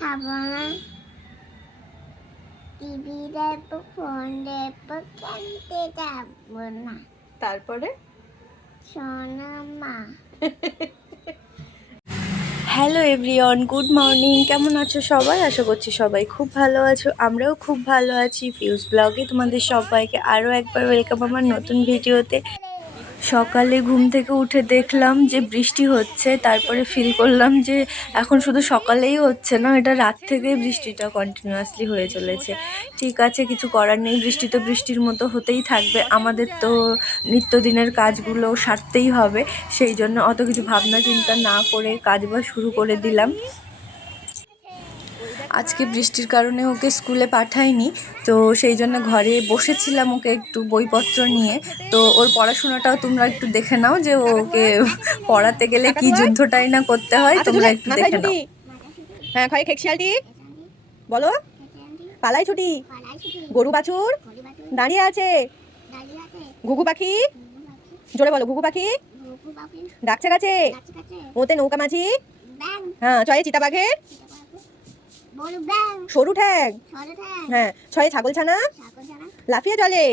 খাবো না, টিভি দেখবো, ফোন দেখবো, খেলতে যাবো না। তারপরে সোনা মা। Hello everyone, good morning. কেমন আছো সবাই? আশা করছি সবাই খুব ভালো আছো। আমরাও খুব ভালো আছি। ফিউজ ব্লগে তোমাদের সবাইকে আরও একবার ওয়েলকাম আমার নতুন ভিডিওতে। সকালে ঘুম থেকে উঠে দেখলাম যে বৃষ্টি হচ্ছে, তারপরে ফিল করলাম যে এখন শুধু সকালেই হচ্ছে না, এটা রাত থেকে বৃষ্টিটা কন্টিনিউয়াসলি হয়ে চলেছে। ঠিক আছে, কিছু করার নেই, বৃষ্টি তো বৃষ্টির মতো হতেই থাকবে। আমাদের তো নিত্যদিনের কাজগুলো সারতেই হবে, সেই জন্য অত কিছু ভাবনা চিন্তা না করে কাজবাজ শুরু করে দিলাম। আজকে বৃষ্টির কারণে ওকে স্কুলে পাঠাইনি, তো সেই জন্য ঘরে বসেছিলাম ওকে একটু বইপত্র নিয়ে। তো ওর পড়াশোনাটাও তোমরা একটু দেখে নাও যে ওকে পড়াতে গেলে কি যুদ্ধটাই না করতে হয়, তোমরা একটু দেখে নাও। হ্যাঁ, খয়ে খেকশিয়ালটি বলো, পালাই ছুটি, গরু বাছুর দাঁড়িয়ে আছে, ঘুঘু পাখি জোরে বলো, ঘুঘু পাখি ডাকছে গাছে, ওতে নৌকা মাঝি, হ্যাঁ ছয়ে চিতাবাঘের সরু ঠ্যাং, হ্যাঁ ছয়ে ছাগল ছানা লাফিয়ে চলে,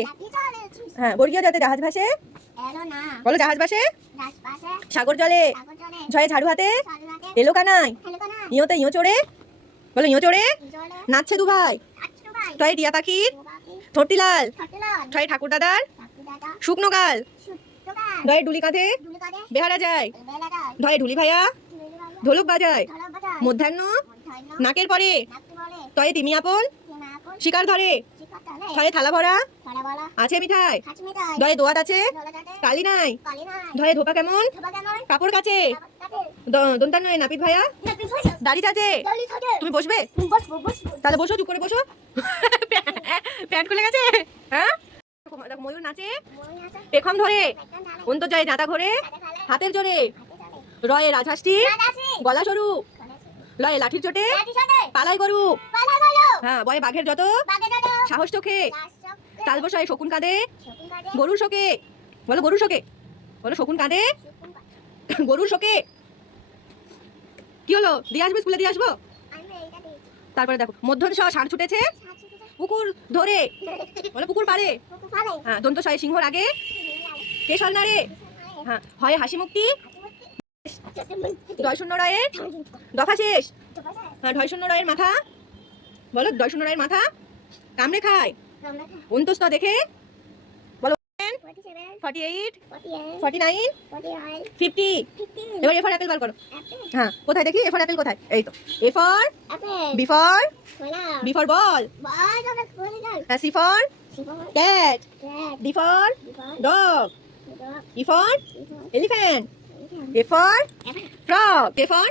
হ্যাঁ বর্গীয় যাতে জাহাজ ভাসে, বলো জাহাজ ভাসে, সাগর জলে, ছয়ে ঝাড়ু হাতে এলো কানাই, ইয়োতে ইয়ো চড়ে, বলো ইয়ো চড়ে নাচছে দু ভাই, ছয়ে টিয়া পাখির থরটি লাল, ছয়ে ঠাকুর দাদার শুকনো গাল, ধয়ে ডুলি কাঁধে বেহারা যায়, ধয়ে ঢুলি ভাইয়া ঢোলক বাজায়, মধ্যাহ্ন নাকের পরে, তয়ে তিমি আপন শিকার ধরে, ছয়ে থালা ভরা আছে মিঠাই, ধয়ে দোয়াত আছে কালি নাই, ধয়ে ধোপা কেমন কাপড় কাছে, দন্তান্নয়ে নাপিত ভাইয়া দাড়ি চাচে। তুমি বসবে? তাহলে বসো, চুপ করে বসো। প্যান্ট খুলে গেছে, হ্যাঁ ময়ূর নাচে পেখম ধরে, অন্তর্জয়ে জাঁতা ঘরে হাতের জোরে, রয়ে রাজহাঁসটি গলা সরু, লয়ে লাঠির চোটে পালাই গরু, হ্যাঁ বয়ে বাঘের যত সাহস চোখে, তাল বসায় শকুন কাঁদে গরুর শোকে, বলো গরুর শোকে, বলো শকুন কাঁদে গরুর শোকে। কি হলো? দিয়ে আসবে স্কুলে, দিয়ে আসবো। তারপরে দেখো মধ্যন স ষাঁড় ছুটেছে পুকুর ধরে, বলো পুকুর পারে, হ্যাঁ দন্ত শয়ে সিংহর আগে কেশল নাড়ে, হ্যাঁ হয় হাসি মুক্তি, দয় শূন্য রায়ের দফা শেষ, হ্যাঁ ঢয় শূন্য রায়ের মাথা, বলো দয় শূন্য রায়ের মাথা কামড়ে খায়, অন্তস্থ দেখে, বলো 48 49 50। এবার এ ফর অ্যাপেল বার করো, হ্যাঁ কোথায় দেখি এ ফর অ্যাপেল কোথায়? এই তো A for B for ball, হ্যাঁ C for cat, D for dog, E for elephant, F for frog, K for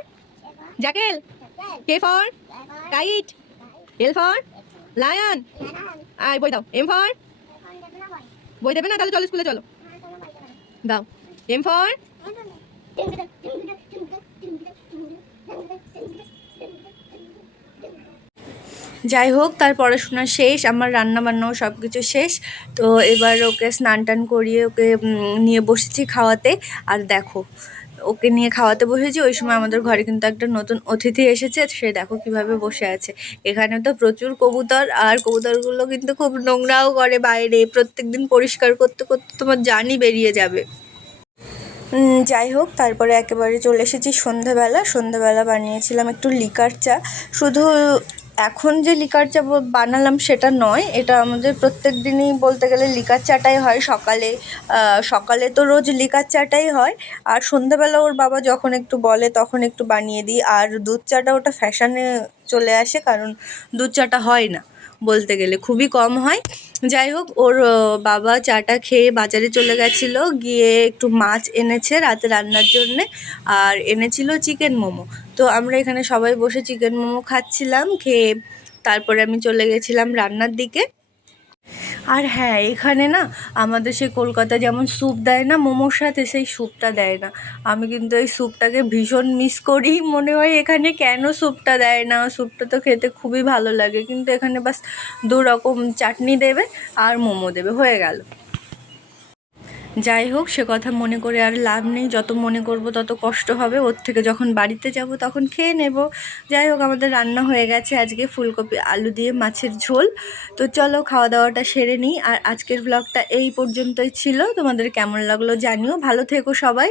jackal, K for kite, L for lion. আয় বই দাও। এম ফর বই দেবে না? তাহলে চলো স্কুলে চলো, দাও। এম ফর যাই হোক, তার পড়াশোনা শেষ, আমার রান্না বান্নাও সব কিছু শেষ। তো এবার ওকে স্নান টান করিয়ে ওকে নিয়ে বসেছি খাওয়াতে। আর দেখো ওকে নিয়ে খাওয়াতে বসেছি, ওই সময় আমাদের ঘরে কিন্তু একটা নতুন অতিথি এসেছে, সে দেখো কিভাবে বসে আছে। এখানে তো প্রচুর কবুতর, আর কবুতরগুলো কিন্তু খুব নোংরাও করে বাইরে, প্রত্যেকদিন পরিষ্কার করতে করতে তোমার জানই বেরিয়ে যাবে। যাই হোক, তারপরে একেবারে চলে এসেছি সন্ধ্যাবেলা বানিয়েছিলাম একটু লিকার চা। শুধু এখন যে লিকার চা বানালাম সেটা নয়, এটা আমাদের প্রত্যেক দিনই বলতে গেলে লিকার চাটাই হয়। সকালে তো রোজ লিকার চাটাই হয়, আর সন্ধ্যাবেলা ওর বাবা যখন একটু বলে তখন একটু বানিয়ে দিই। আর দুধ চাটা ওটা ফ্যাশনে চলে আসে, কারণ দুধ চাটা হয় না বলতে গেলে, খুবই কম হয়। যাই হোক, ওর বাবা চাটা খেয়ে বাজারে চলে গেছিলো, গিয়ে একটু মাছ এনেছে রাতে রান্নার জন্যে, আর এনেছিল চিকেন মোমো। তো আমরা এখানে সবাই বসে চিকেন মোমো খাচ্ছিলাম, খেয়ে তারপরে আমি চলে গেছিলাম রান্নার দিকে। আর হ্যাঁ, এখানে না আমাদের সেই কলকাতা যেমন স্যুপ দেয় না মোমোর সাথে, সেই স্যুপটা দেয় না। আমি কিন্তু এই স্যুপটাকে ভীষণ মিস করি, মনে হয় এখানে কেন স্যুপটা দেয় না। স্যুপটা তো খেতে খুবই ভালো লাগে, কিন্তু এখানে বাস 2 রকম চাটনি দেবে আর মোমো দেবে, হয়ে গেল। যাই হোক, সে কথা মনে করে আর লাভ নেই, যত মনে করব তত কষ্ট হবে। ওর থেকে যখন বাড়িতে যাব তখন খেয়ে নেব। যাই হোক, আমাদের রান্না হয়ে গেছে আজকে ফুলকপি আলু দিয়ে মাছের ঝোল। তো চলো খাওয়া দাওয়াটা সেরে নিই। আর আজকের ব্লগটা এই পর্যন্তই ছিল। তোমাদের কেমন লাগলো জানিও। ভালো থেকো সবাই।